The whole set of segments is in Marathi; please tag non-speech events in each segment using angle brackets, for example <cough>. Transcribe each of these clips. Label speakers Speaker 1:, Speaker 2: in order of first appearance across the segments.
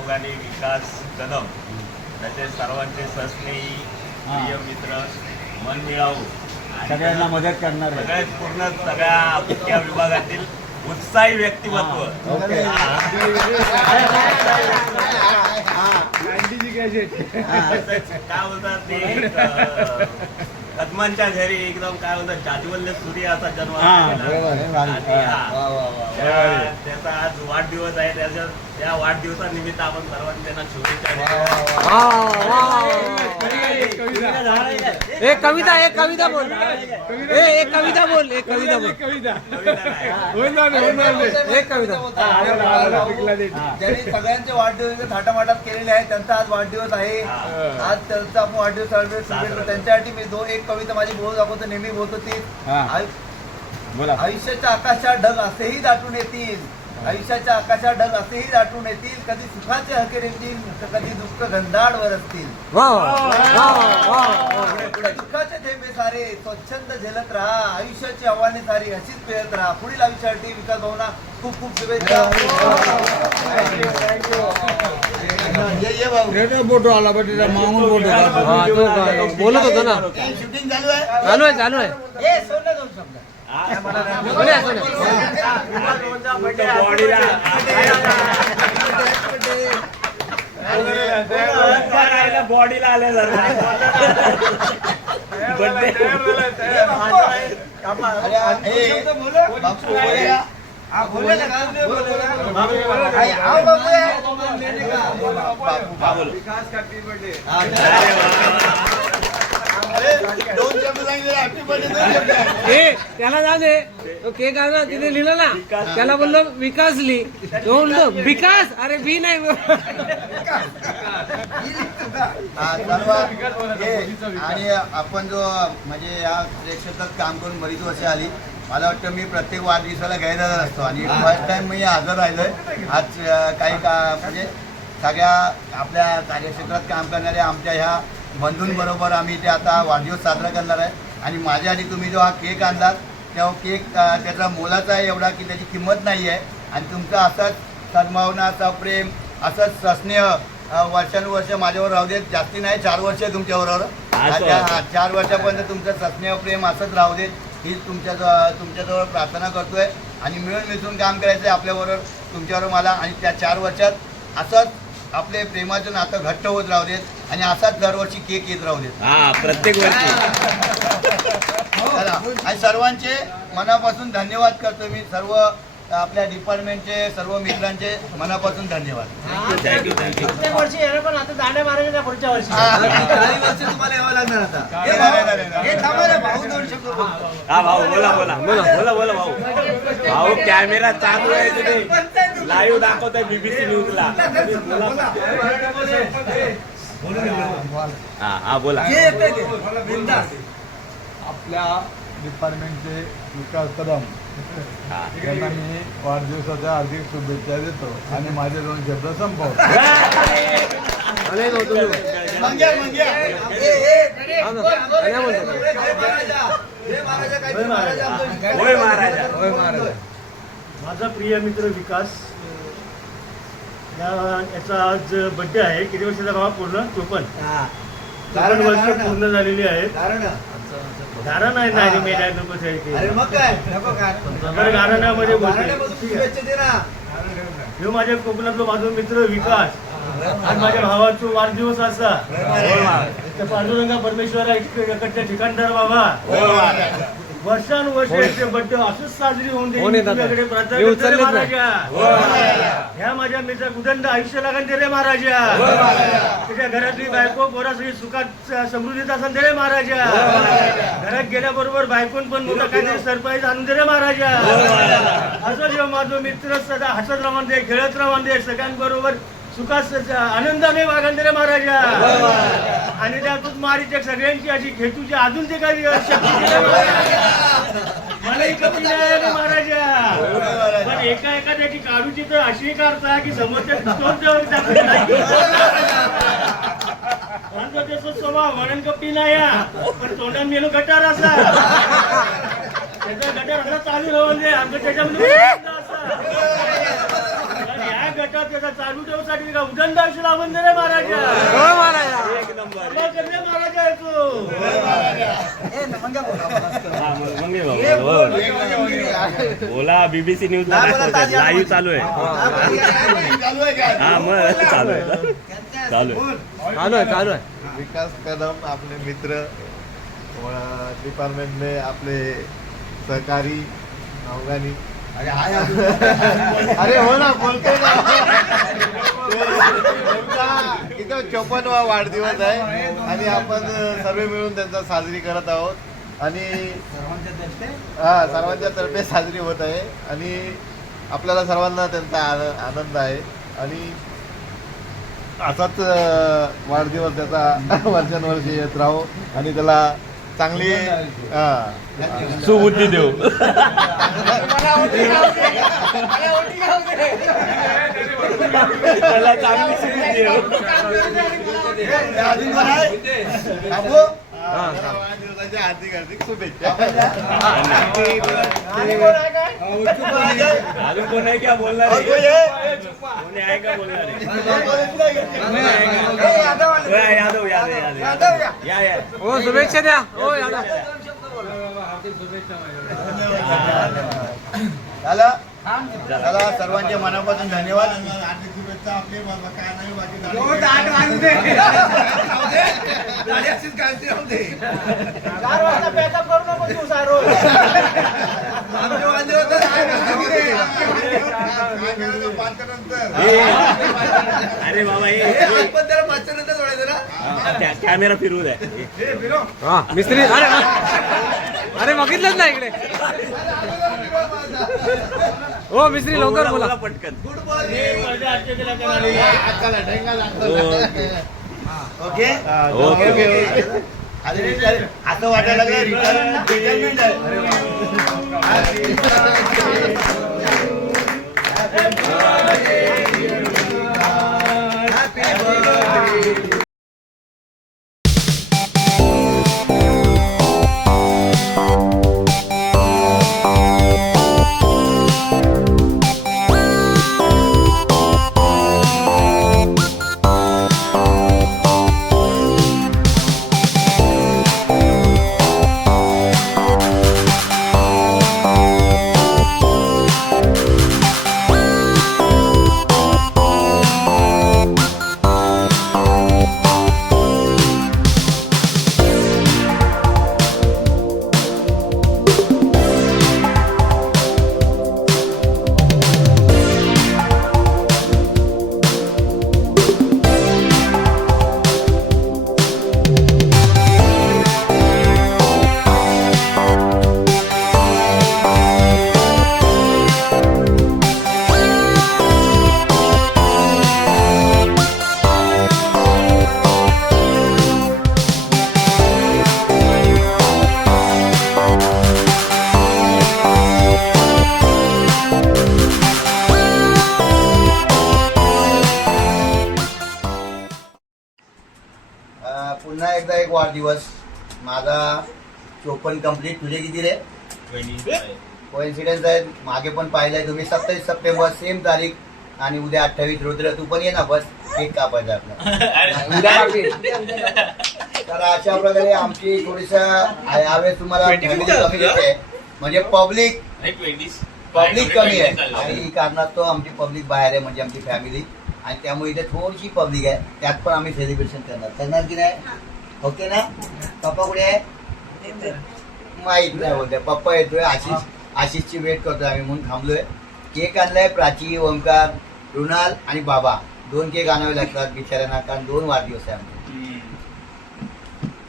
Speaker 1: विकास कदम तसेच सर्वांचे सस्नेही
Speaker 2: हा.
Speaker 1: प्रिय मित्र मन मिळावू.
Speaker 2: सगळ्यांना मदत करणार आहे.
Speaker 1: सगळ्यात पूर्ण सगळ्या इतक्या विभागातील उत्साही व्यक्तिमत्व. काय बोलतात ते कदमांच्या घरी एकदम काय बोलतात जाज्वल्य सूर्य असा जन्म
Speaker 2: हा,
Speaker 1: हा, त्याचा आज वाढदिवस आहे त्याच्या त्या वाढदिवसानिमित्त आपण सर्वांनी शुभेच्छा.
Speaker 3: एक कविता. एक कविता बोल. ए एक कविता बोल एक कविता बोल. एक कविता.
Speaker 4: ज्यांनी सगळ्यांचे वाढदिवस थाटामाटात केलेले आहेत त्यांचा आज वाढदिवस आहे. आज त्यांचा आपण वाढदिवस सेलिब्रेट. त्यांच्यासाठी मी दो एक कविता माझी बोल दाखवतो नेहमी बोलतो ती आयुष्याच्या आकाशात ढग असेही दाटून येतील. आयुष्याच्या आकाशात ढग असेही दाटून येतील कधी सुखाचे हके येतील तर कधी दुःख गंधाड वरसतील दुःखाचे थेंबे सारे स्वच्छंद झेलत राहा आयुष्याची आव्हाने सारी अशीच पेरत राहा. पुढील आयुष्यासाठी विकास भावना खूप खूप शुभेच्छा. ये ये भाऊ.
Speaker 2: फोटो आला बट मागून फोटो
Speaker 3: हा बोलत होतो ना.
Speaker 4: शूटिंग चालू आहे?
Speaker 3: चालू आहे चालू आहे.
Speaker 1: बॉडीला आले बर्थडे
Speaker 4: अरे, ए, बापू, बापू, ये. बापू, बर्थडे
Speaker 3: ए त्याला जा दे. तो केक आला तिथे लिहिलं ना. त्याला बोललो विकास ली. तो म्हणतो विकास? अरे बी नाही.
Speaker 4: हा, सर्व हे, आणि आपण जो म्हणजे या क्षेत्रात काम करून बरीच वर्ष आली. मला वाटतं मी प्रत्येक वाढदिवसाला गैरहजर असतो. आणि फर्स्ट टाइम मी हजर राहिलोय. आज अं, काही का म्हणजे सगळ्या आपल्या कार्यक्षेत्रात काम करणाऱ्या आमच्या ह्या बंधूंबरोबर आम्ही इथे आता वाढदिवस साजरा करणार आहे. आणि माझ्यासाठी तुम्ही जो हा केक आणलात तेव्हा केक त्याचा मोलाचा आहे एवढा की त्याची किंमत नाही आहे. आणि तुमचं असंच सद्भावना सप्रेम असंच स्नेह अं, वर्षानुवर्ष माझ्यावर राहू देत. जास्ती नाही चार वर्ष तुमच्याबरोबर. चार वर्षापर्यंत तुमचं स्नेह प्रेम असंच राहू देत. ही तुमच्या तुमच्याजवळ प्रार्थना करतोय. आणि मिळून मिसळून काम करायचं आहे आपल्याबरोबर तुमच्याबरोबर मला. आणि त्या चार वर्षात असंच आपले प्रेमाचं नातं घट्ट होत राहू देत. आणि असाच दरवर्षी केक येत राहू देत.
Speaker 1: हा प्रत्येक वर्षी.
Speaker 4: चला. आणि सर्वांचे मनापासून धन्यवाद करतो मी. सर्व आपल्या डिपार्टमेंटचे सर्व मित्रांचे मनापासून धन्यवाद.
Speaker 1: थँक्यू थँक्यू
Speaker 3: प्रत्येक वर्षी येणार पण आता दांड्या पुढच्या वर्षी.
Speaker 4: चाळीस वर्ष तुम्हाला यावं लागणार आता. हे भाऊ, हे थांबा रे, भाऊ दोन शब्द बोलतो.
Speaker 1: हा भाऊ बोला बोला बोला बोला बोला भाऊ. भाऊ कॅमेरा चालू आहे तिथे. लाईव्ह दाखवतोय बीबीसी न्यूजला हा हा बोला.
Speaker 5: आपल्या डिपार्टमेंटचे विकास कदम
Speaker 1: हा.
Speaker 5: यांना मी वाढदिवसाच्या हार्दिक शुभेच्छा देतो आणि माझे दोन शब्द संपवतो. <laughs>
Speaker 3: हा
Speaker 6: माझा प्रिय मित्र विकास याचा आज बड्डे आहे. किती वर्षाचा भावा पूर्ण? चोपन्न.
Speaker 4: हा.
Speaker 6: चोपन्न वर्ष पूर्ण झालेली
Speaker 4: कारण. हा.
Speaker 6: मेल्या नको
Speaker 4: नको गाण्यापासून शुभेच्छा दे ना.
Speaker 6: ह्यो माझ्या कोकणातलो माझा मित्र विकास. आणि माझ्या भावाचा वाढदिवस असा. त्या पांडुरंगा परमेश्वरा इकडच्या ठिकाणदार बाबा. वर्षानुवर्ष याचे बड्डे असंच साजरी होऊन
Speaker 3: होऊन
Speaker 6: दे
Speaker 3: येतात.
Speaker 6: तुझ्याकडे
Speaker 3: मी
Speaker 6: प्रार्थना करतो रे
Speaker 3: उचललेच नाही.
Speaker 6: महाराजा. ह्या. माझ्या मित्र उदंड आयुष्य लागन दे रे महाराजा. तुझ्या घरातली बायको पोरा सगळी सुखात समृद्धीत असन दे रे महाराजा. घरात गेल्याबरोबर बायकोन पण मोठा काहीतरी सरप्राईज आणून दे रे महाराजा. असं जेव्हा माझं मित्र सदा हसत राहून दे खेळत राहून दे सगळ्यांबरोबर सुखात स- आनंदाने वागन दे रे महाराजा आणि त्यातून मारीच्या सगळ्यांची अशी घेतूची अजून ते काही. मलाही कमी नाही रे महाराजा. पण एका एका त्याची काढूची तर अशी काढता की समोरच्या तोंड स्वभाव म्हणून कपी नाही हा. पण तोंडात मेलो गटार असा. त्याचा गटार असा चालू राहून दे. आमचं त्याच्यामध्ये <laughs> त्याचा चालू ठेवसाठी का? उदंड आयुष्य लावून दे रे महाराजा.
Speaker 3: हो
Speaker 1: एक नंबर.
Speaker 6: महाराजा आहे. तू
Speaker 1: हा, बोल. बीबीसी न्यूज लाईव्ह चालू आहे हा मग चालू आहे. चालू आहे.
Speaker 3: चालू आहे चालू आहे.
Speaker 5: विकास कदम आपले मित्र डिपार्टमेंटने आपले सहकारी अवघानी अरे हो ना बोलतोय ना. त्यांचा इथं चोपन्नवा वाढदिवस आहे. आणि आपण सर्व मिळून त्यांचा साजरी करत आहोत. आणि हा सर्वांच्या तर्फे साजरी होत आहे. आणि आपल्याला सर्वांना त्यांचा आन- आनंद आहे. आणि असाच वाढदिवस त्याचा <laughs> वर्षानुवर्षी येत राहो. आणि त्याला चांगली हा.
Speaker 1: सुबुद्धी देऊ त्याला चांगली सुबुद्धी देऊ
Speaker 4: अजून कोण आहे? बाबू?
Speaker 5: त्याला वाढदिवसाच्या हार्दिक हार्दिक शुभेच्छा.
Speaker 1: अजून कोण आहे का बोलणार
Speaker 4: और कोई
Speaker 1: आहे?
Speaker 4: है?
Speaker 1: कोणी आहे का बोलणार आहे?
Speaker 4: ए, यादव आले.
Speaker 1: या, यादव यादव यादव. यादव या या.
Speaker 3: हो शुभेच्छा द्या. हो यादव.
Speaker 4: झालं? चला सर्वांचे मनापासून धन्यवाद.
Speaker 5: हार्दिक शुभेच्छा. आपले बाबा काय नाही बाकी
Speaker 6: चार वाजता पॅकअप करू नको तू सारो
Speaker 1: अरे बाबा हे- हे कॅमेरा फिरू द्या.
Speaker 3: हा मिस्त्री अरे अरे बघितलंच ना इकडे. हो मिस्त्री लवकर बोला
Speaker 1: पटकन.
Speaker 4: Okay
Speaker 1: okay.
Speaker 4: असं वाटायला लागलं रिटायरमेंट रिटायरमेंट चोपन्न कंप्लीट तुझे किती रे? कोइन्सिडेन्स आहे. मागे पण पाहिलंय तुम्ही. सत्तावीस सप्टेंबर सेम तारीख. आणि उद्या अठ्ठावीस रुद्र. तू पण ये ना बस. केक कापायचा आपला. तर अशा प्रकारे आमची थोडीस यावेळेस तुम्हाला family कमी दिसते म्हणजे पब्लिक पब्लिक कमी आहे. आणि कारणास्तव आमची पब्लिक बाहेर आहे म्हणजे आमची फॅमिली आणि त्यामुळे इथे थोडीशी पब्लिक आहे. त्यात पण आम्ही सेलिब्रेशन करणार. करणार की नाही? ओके ना? पप्पा कुठे आहे? माहीत नाही बोलते पप्पा येतोय आशिष आशिषची वेट करतोय आम्ही म्हणून थांबलोय. केक आणलाय प्राची ओंकार रुणाल आणि बाबा. दोन केक आणावे लागतात बिचाऱ्यांना कारण दोन वाढदिवस आहे आमचे.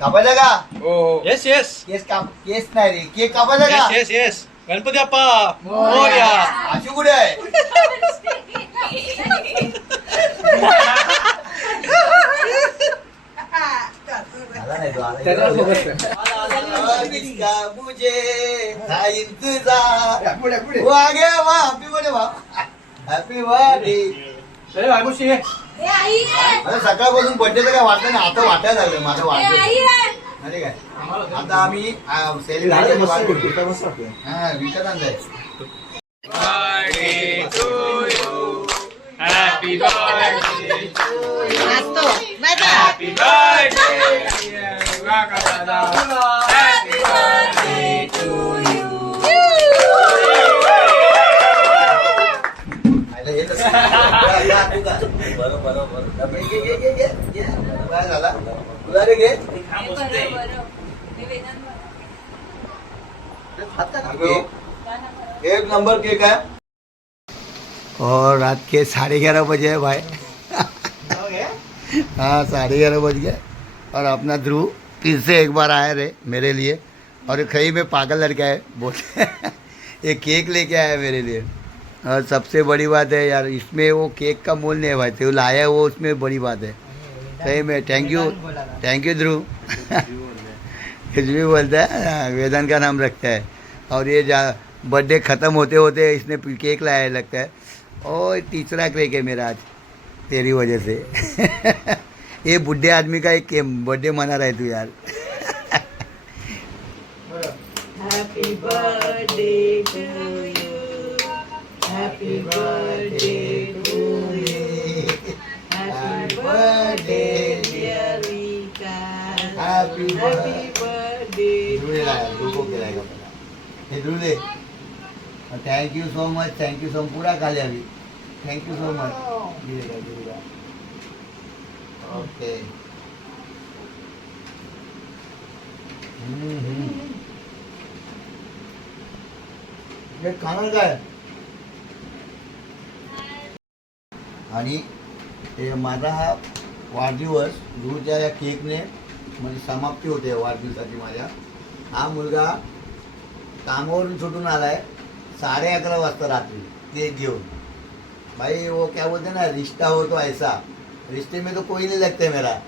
Speaker 4: कापायचा का?
Speaker 6: येस येस
Speaker 4: केस काप केस नाही रे. केक कापायचा का?
Speaker 6: येस येस गणपती अप्पा मोरया.
Speaker 4: आशू कुठे आहे? <laughs> आला नाही तो, आला. था इंतजार. वो आ गया वाह हैप्पी बर्थडे वाह हैप्पी बर्थडे मला सकाळपासून बर्थडेचं काय वाटलं नाही. आता वाटायला लागलं माझं वाटलं. नाही काय? आता आम्ही सेलिब्रेशन हा विकत आणलंय.
Speaker 3: हॅपी
Speaker 7: नाचतो. नाचा
Speaker 4: आयला का? बरं, बरं, बरं. घे, घे, घे, घे, घे. काय झाला तुला रे घे एक नंबर केक है और रात के साढ़े ग्यारह बजे है भाई. हाँ साढ़े ग्यारह बज गए और अपना ध्रुव फिर से एक बार आया रे मेरे लिए. और कहीं में पागल लड़का है बोलते <laughs> ये केक लेके आया मेरे लिए. और सबसे बड़ी बात है यार इसमें वो केक का मोल नहीं है भाई तो लाया है वो उसमें बड़ी बात है। सही में thank you thank you Dhruv कुछ भी बोलता है हाँ, वेदन का नाम रखता है। और ये जा बर्थडे ख़त्म होते होते इसने केक लाया है लगता है। और तीसरा केक है मेरा आज तेरी वजह से। <laughs> ये बुढ़े आदमी का एक बर्थडे मना रहा है तू यार।
Speaker 7: Birthday to you happy birthday to you happy birthday dear Vikas
Speaker 4: Happy
Speaker 7: happy birthday
Speaker 4: Dhruv ने लाया ध्रुव को खिलाएगा पहला ये ध्रुव ले thank you so much thank you so much पूरा खा लिया अभी थैंक यू सो मच गिरेगा गिरेगा ओके हम्म, हम्म. ये खाणार काय आणि हे माझा हा वाढदिवस गुरुच्या या केकने म्हणजे समाप्ती होते वाढदिवसाची माझ्या. हा मुलगा कामावरून सुटून आला आहे साडे अकरा वाजता रात्री केक घेऊन. भाई वो क्या बोलते ना रिश्ता हो तो ऐसा. रिश्ते में तो कोई नहीं लगता है मेरा.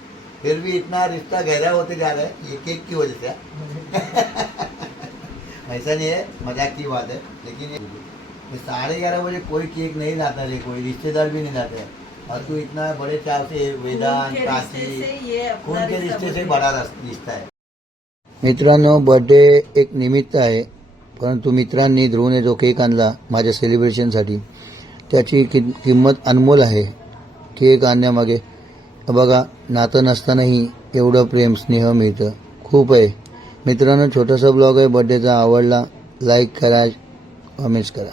Speaker 4: फिर भी इतना रिश्ता गहरा होते जा रहा है ये केक की वजह से। <laughs> ऐसा नहीं है मजाक की बात है लेकिन ये साढ़े ग्यारह बजे कोई केक नहीं लाता रे कोई रिश्तेदार भी नहीं लाते हैं। और तू इतना बड़े चाव से वेदांत काशी खून के रिश्ते से बड़ा रिश्ता आहे मित्रांनो बर्थडे एक निमित्त आहे परंतु मित्रांनी ध्रुवने जो केक आणला माझ्या सेलिब्रेशनसाठी त्याची कि किंमत अनमोल आहे. केक आणण्यामागे बघा नातं नसतानाही एवढं प्रेम स्नेह मिळतं. खूप आहे. मित्रांनो छोटासा ब्लॉग आहे. बर्थडेचा आवडला लाईक करा कमेंट्स करा.